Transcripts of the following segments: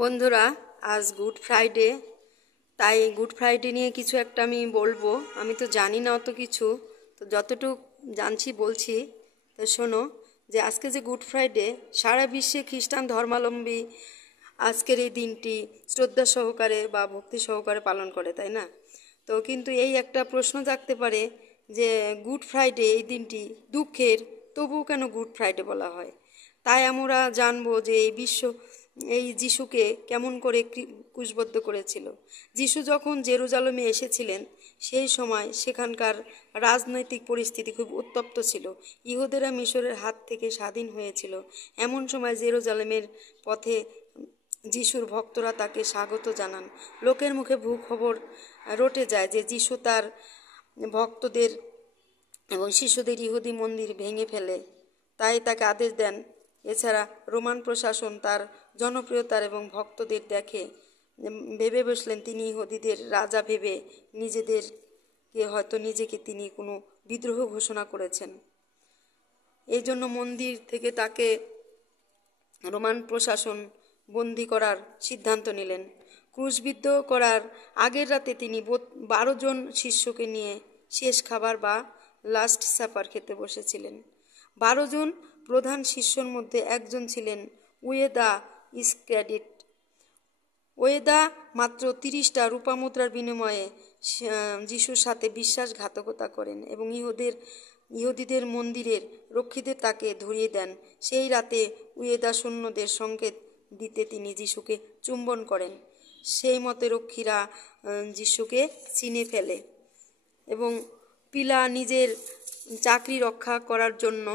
বন্ধুরা, আজ good Friday. তাই গুড ফ্রাইডে নিয়ে কিছু একটা আমি বলবো। আমি তো জানি না অত কিছু, তো যতটুকু জানছি বলছি। তো শোনো, যে আজকে যে গুড ফ্রাইডে, সারা বিশ্বে খ্রিস্টান ধর্মাবলম্বী আজকের এই দিনটি শ্রদ্ধা সহকারে বা ভক্তি সহকারে পালন করে, তাই না? তো কিন্তু এই একটা প্রশ্ন জাগতে পারে যে গুড ফ্রাইডে এই দিনটি দুঃখের, তবুও কেন গুড ফ্রাইডে বলা হয়? তাই আমরা জানবো যে এই যিশুকে কেমন করে ক্রুশবিদ্ধ করেছিল। যিশু যখন জেরুজালেমে এসেছিলেন, সেই সময় সেখানকার রাজনৈতিক পরিস্থিতি খুব উত্তপ্ত ছিল। ইহুদেরা মিশরের হাত থেকে স্বাধীন হয়েছিল। এমন সময় জেরুজালেমের পথে যিশুর ভক্তরা তাকে স্বাগত জানান। লোকের মুখে খবর রটে যায় যে যিশু তার ভক্তদের এবং শিশুদের ইহুদি মন্দির ভেঙে ফেলে, তাই তাকে আদেশ দেন। এছাড়া রোমান প্রশাসন তার জনপ্রিয়তার এবং ভক্তদের দেখে ভেবে বসলেন তিনি ইহুদিদের রাজা ভেবে নিজেকে তিনি কোনো বিদ্রোহ ঘোষণা করেছেন। এই জন্য মন্দির থেকে তাকে রোমান প্রশাসন বন্দী করার সিদ্ধান্ত নিলেন। ক্রুশবিদ্ধ করার আগের রাতে তিনি 12 জন শিষ্যকে নিয়ে শেষ খাবার বা লাস্ট সাপার খেতে বসেছিলেন। 12 জন প্রধান শিষ্যর মধ্যে একজন ছিলেন উয়েদা ইস্ক্যারিওট। ওয়েদা মাত্র 30টা রূপামুদ্রার বিনিময়ে যিশুর সাথে বিশ্বাসঘাতকতা করেন এবং ইহুদিদের মন্দিরের রক্ষীদের তাকে ধরিয়ে দেন। সেই রাতে উয়েদা সৈন্যদের সংকেত দিতে তিনি যিশুকে চুম্বন করেন। সেই মতে রক্ষীরা যিশুকে চিনে ফেলে এবং পিলা নিজের চাকরি রক্ষা করার জন্য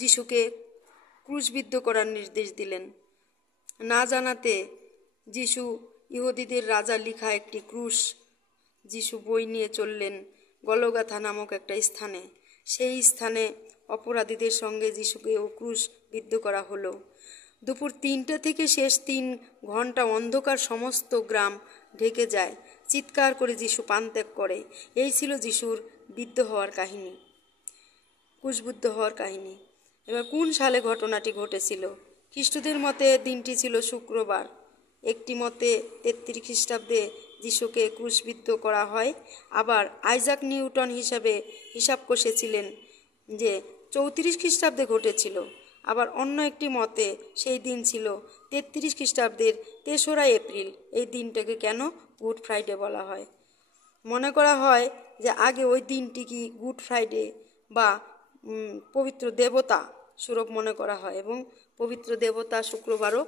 যিশুকে ক্রুশবিদ্ধ করার নির্দেশ দিলেন। না জানাতে যিশু ইহুদিদের রাজা লিখা একটি ক্রুশ যিশু বই নিয়ে চললেন গলগাথা নামক একটা স্থানে। সেই স্থানে অপরাধীদের সঙ্গে যিশুকেও ক্রুশবিদ্ধ করা হলো। দুপুর 3টে থেকে শেষ 3 ঘন্টা অন্ধকার সমস্ত গ্রাম ঢেকে যায়। চিৎকার করে যিশু প্রাণত্যাগ করে। এই ছিল যিশুর ক্রুশবিদ্ধ হওয়ার কাহিনী। এবার কোন সালে ঘটনাটি ঘটেছিল? খ্রিস্টদের মতে দিনটি ছিল শুক্রবার। একটি মতে 33 খ্রিস্টাব্দে যিশুকে ক্রুশবিদ্ধ করা হয়। আবার আইজাক নিউটন হিসাব কষেছিলেন যে 34 খ্রিস্টাব্দে ঘটেছিল। আবার অন্য একটি মতে সেই দিন ছিল 33 খ্রিস্টাব্দের 3রা এপ্রিল। এই দিনটাকে কেন গুড ফ্রাইডে বলা হয়? মনে করা হয় যে আগে ওই দিনটি কি গুড ফ্রাইডে বা পবিত্র দেবতা স্বরূপ মনে করা হয় এবং পবিত্র দেবতা শুক্রবারও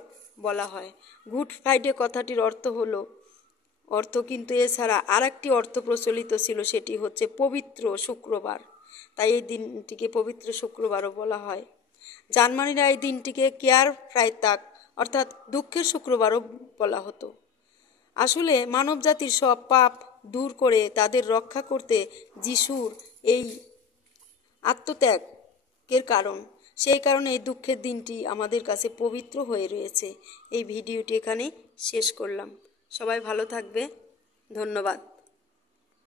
বলা হয়। গুড ফ্রাইডে কথাটির অর্থ কিন্তু এছাড়া আর একটি অর্থ প্রচলিত ছিল, সেটি হচ্ছে পবিত্র শুক্রবার। তাই এই দিনটিকে পবিত্র শুক্রবারও বলা হয়। জার্মানিরা এই দিনটিকে কেয়ার ফ্রাইতাগ অর্থাৎ দুঃখের শুক্রবারও বলা হতো। আসলে মানবজাতির সব পাপ দূর করে তাদের রক্ষা করতে যিশুর এই আত্মত্যাগের কারণ, সেই কারণে এই দুঃখের দিনটি আমাদের কাছে পবিত্র হয়ে রয়েছে। এই ভিডিওটি এখানেই শেষ করলাম। সবাই ভালো থাকবে। ধন্যবাদ।